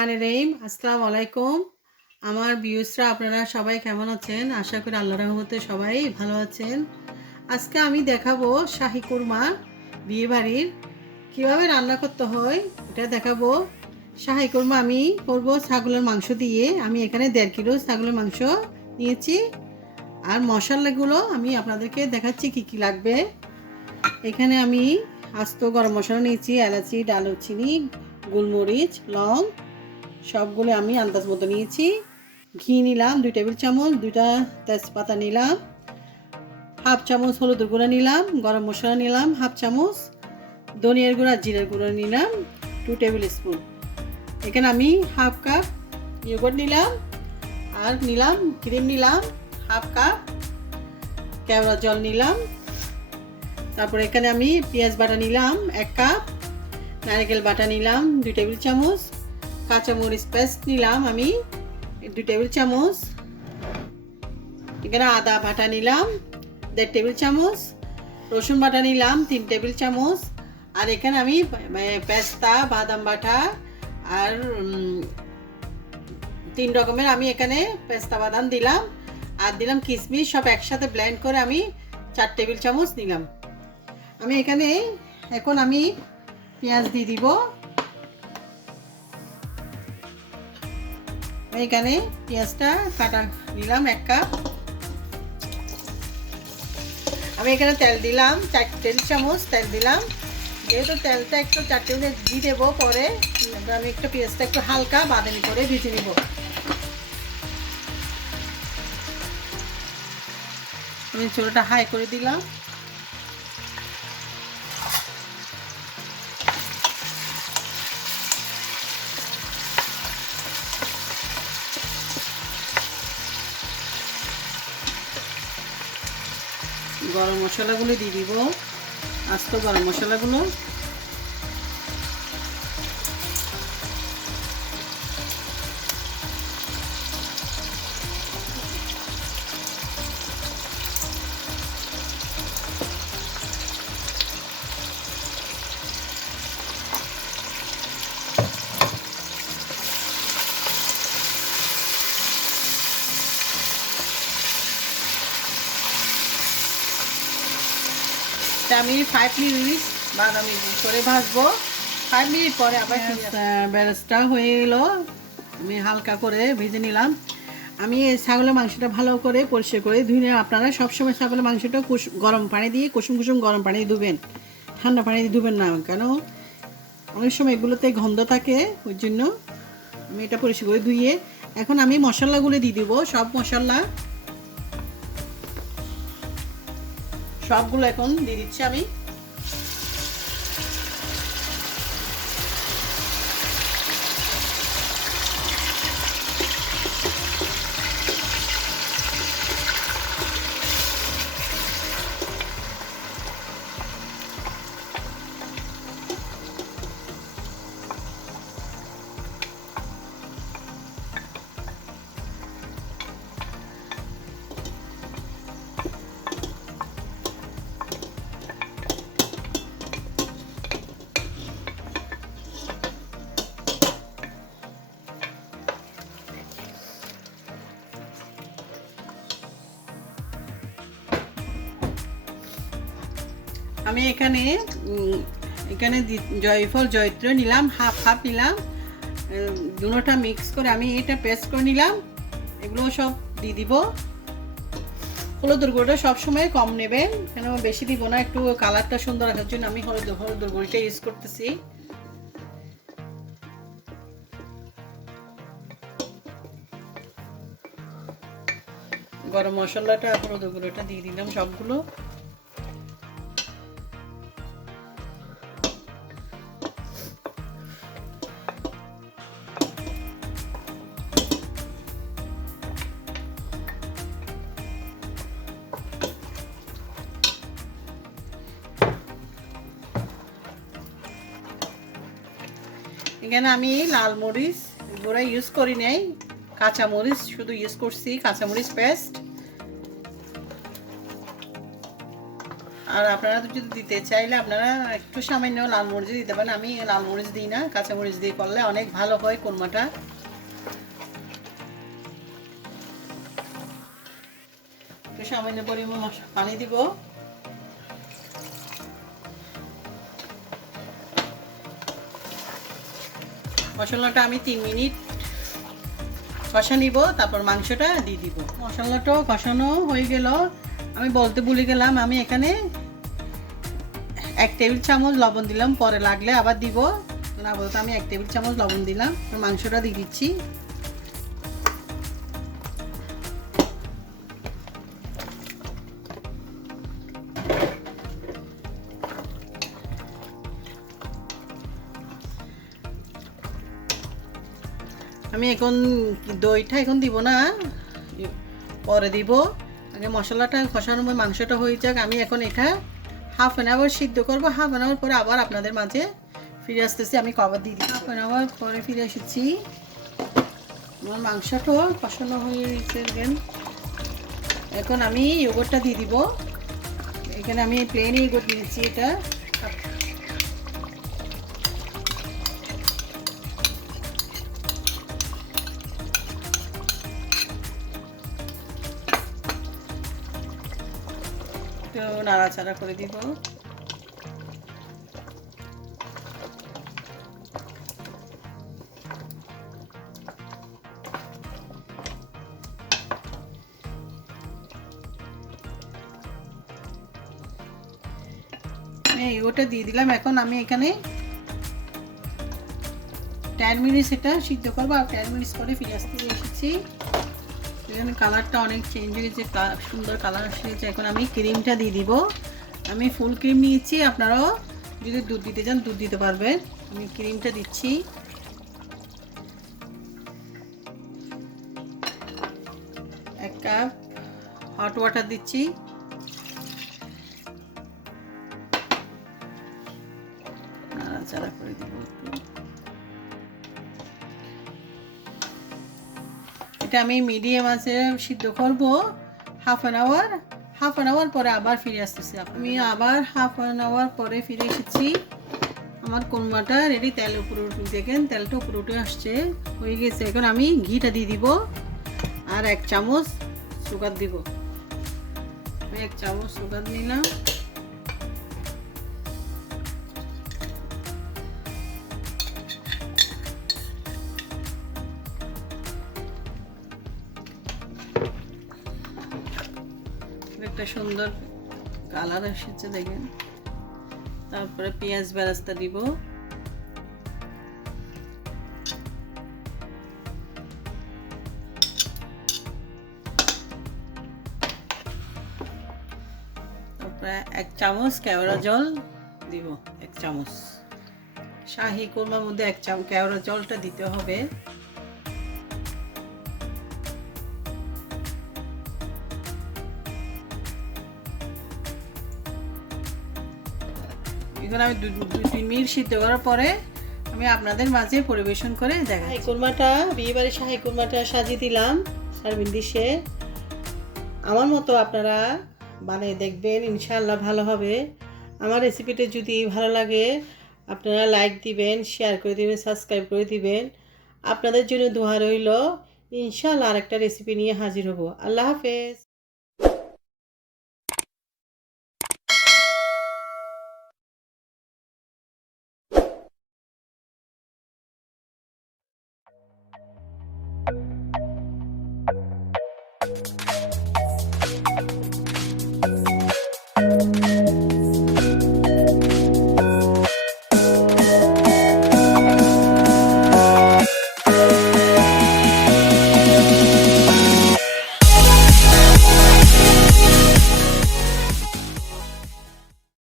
রহমানির রহিম। আসসালামু আলাইকুম। আমার ভিউয়ার্সরা আপনারা সবাই কেমন আছেন? আশা করি আল্লাহর রহমতে সবাই ভালো আছেন। আজকে আমি দেখাবো শাহি কোরমা বিয়েবাড়ির কীভাবে রান্না করতে হয় এটা দেখাবো। শাহি কোরমা আমি করব ছাগলের মাংস দিয়ে। আমি এখানে 1.5 কিলো ছাগলের মাংস নিয়েছি। আর মশলাগুলো আমি আপনাদেরকে দেখাচ্ছি কি কি লাগবে। এখানে আমি আস্ত গরম মশলা নিয়েছি, এলাচি, দারুচিনি, গোলমরিচ, লং সবগুলো আমি আন্দাজ মতো নিয়েছি। ঘি নিলাম 2 টেবিল চামচ, 2টা তেজপাতা নিলাম, হাফ চামচ হলুদের গুঁড়া নিলাম, গরম মশলা নিলাম হাফ চামচ, ধনিয়ার গুঁড়া জিরার গুঁড়া নিলাম 2 টেবিল স্পুন। এখানে আমি হাফ কাপ ইয়োগurt নিলাম, আর নিলাম ক্রিম নিলাম হাফ কাপ, কেওড়া জল নিলাম। তারপর এখানে আমি পেঁয়াজ বাটা নিলাম 1 কাপ, নারকেল বাটা নিলাম 2 টেবিল চামচ, কাঁচামরিচ পেস্ট নিলাম আমি 2 টেবিল চামচ, এখানে আদা বাটা নিলাম 1.5 টেবিল চামচ, রসুন বাটা নিলাম 3 টেবিল চামচ, আর এখানে আমি পেস্তা বাদাম বাটা আর 3 রকমের আমি এখানে পেস্তা বাদাম দিলাম, আর দিলাম কিশমিশ, সব একসাথে ব্লেন্ড করে আমি 4 টেবিল চামচ নিলাম। আমি এখানে এখন আমি পেঁয়াজ দিয়ে দিব। এখানে পেঁয়াজটা কাটা নিলাম 1 কাপ। আমি এখানে তেল দিলাম 4 টেবিল চামচ তেল দিলাম। যেহেতু তেলটা একটু 4 টেবিল দিয়ে দেবো পরে, আমি একটু পেঁয়াজটা একটু হালকা বাদামি করে ভেজে নেব। আমি চুলাটা হাই করে দিলাম। গরম মশলাগুলো দিয়ে দিব, আস্ত গরম মশলাগুলো। আমি 5 মিনিট বাদামি করে ভাজবো। 5 মিনিট পরে আবার বেরেস্তা হয়ে এলো, আমি হালকা করে ভেজে নিলাম। আমি এই ছাগলের মাংসটা ভালো করে পরিষ্কার করে ধুয়ে নিলাম। আপনারা সবসময় ছাগলের মাংসটা গরম পানি দিয়ে কুসুম কুসুম গরম পানি ধুবেন, ঠান্ডা পানি দিয়ে ধুবেন না, কেন অনেক সময় এগুলোতে গন্ধ থাকে, ওই জন্য আমি এটা পরিষ্কার করে ধুয়ে এখন আমি মশলাগুলো দিয়ে দিব। সব মশলা সবগুলো এখন দিয়ে দিচ্ছি আমি। আমি এখানে জয়ফল জয়ত্র নিলাম হাফ হাফ নিলাম, দুটোটা মিক্স করে আমি এটা পেস্ট করে নিলাম। এগুলো সব দিয়ে দিব। হলুদের গুঁড়োটা সবসময় কম নেবেন, কেন বেশি দিব না, একটু কালারটা সুন্দর রাখার জন্য আমি হলুদের গুঁড়োটা ইউজ করতেছি। গরম মশলাটা হলুদের গুঁড়োটা দিয়ে দিলাম সবগুলো। এখানে আমি লাল মরিচ গুঁড়া ইউজ করি নাই, কাঁচামরিচ শুধু ইউজ করছি, কাঁচামরিচ পেস্ট। আর আপনারা যদি দিতে চাইলে আপনারা একটু সামান্য লাল মরিচ দিতে পারেন। আমি লাল মরিচ দিই না, কাঁচা মরিচ দিয়ে করলে অনেক ভালো হয় কোরমাটা। একটু সামান্য পরিমাণ পানি দিব। মশলাটা আমি 3 মিনিট কষা নিব, তারপর মাংসটা দিয়ে দিব। মশলাটাও কষানো হয়ে গেল। আমি বলতে ভুলে গেলাম, আমি এখানে 1 টেবিল চামচ লবণ দিলাম, পরে লাগলে আবার দিব। না বলতে আমি 1 টেবিল চামচ লবণ দিলাম। মাংসটা দিয়ে দিচ্ছি। আমি এখন দইটা এখন দিব না, পরে দিব। আগে মশলাটা কষানোর পর মাংসটা হয়ে যাক। আমি এখন এটা হাফ অ্যান আওয়ার সিদ্ধ করবো। হাফ অ্যান আওয়ার পরে আবার আপনাদের মাঝে ফিরে আসতেছি। আমি কভার দিয়ে দিই। হাফ অ্যান আওয়ার পরে ফিরে এসেছি। আমার মাংসটাও কষানো হয়ে গেছে। এখন আমি ইয়োগর্টটা দিয়ে দিব। এখানে আমি প্লেন ইয়োগর্ট দিয়েছি। এটা একটু নাড়াচাড়া করে দিব। ওটা দিয়ে দিলাম। এখন আমি এখানে 10 মিনিট এটা সিদ্ধ করবো। আর 10 মিনিট পরে ফিরে আসতে এসেছি। এখানে কালারটা অনেক চেঞ্জ হয়েছে, সুন্দর কালার এসেছে। এখন আমি ক্রিমটা দিয়ে দিব। আমি ফুল ক্রিম নিয়েছি, আপনারাও যদি দুধ দিতে চান দুধ দিতে পারবেন। আমি ক্রিমটা দিচ্ছি। এক কাপ হট ওয়াটার দিচ্ছি। নাড়াচাড়া করে দিব। এটা আমি মিডিয়াম আঁচে সিদ্ধ করব হাফ অ্যান আওয়ার পরে আবার ফিরে আসতেছি। আমি আবার হাফ অ্যান আওয়ার পরে ফিরে এসেছি। আমার কোরমাটা রেডি। তেল উপরে দেখেন, তেলটা উপরে উঠে আসছে, হয়ে গেছে। এখন আমি ঘিটা দিয়ে দিব আর 1 চামচ সুগার দিব। আমি 1 চামচ সুগার নিলাম। একটা সুন্দর কালার এসেছে দেখেন। তারপরে পেঁয়াজ বেরেস্তা দিব। তারপরে 1 চামচ কেওড়া জল দিব। 1 চামচ। শাহি কোরমার মধ্যে 1 চামচ কেওড়া জলটা দিতে হবে। এখন আমি 2-3 মিনিট সিদ্ধ করার পরে আমি আপনাদের মাঝে পরিবেশন করে দেখাই। কোরমাটা, বিয়েবাড়ির শাহি কোরমাটা সাজিয়ে দিলাম সার্ভিং ডিশে। আমার মতো আপনারা বানিয়ে দেখবেন, ইনশাআল্লাহ ভালো হবে। আমার রেসিপিটা যদি ভালো লাগে আপনারা লাইক দিবেন, শেয়ার করে দিবেন, সাবস্ক্রাইব করে দিবেন। আপনাদের জন্য দোয়া রইল। ইনশাআল্লাহ আরেকটা রেসিপি নিয়ে হাজির হব। আল্লাহ হাফেজ।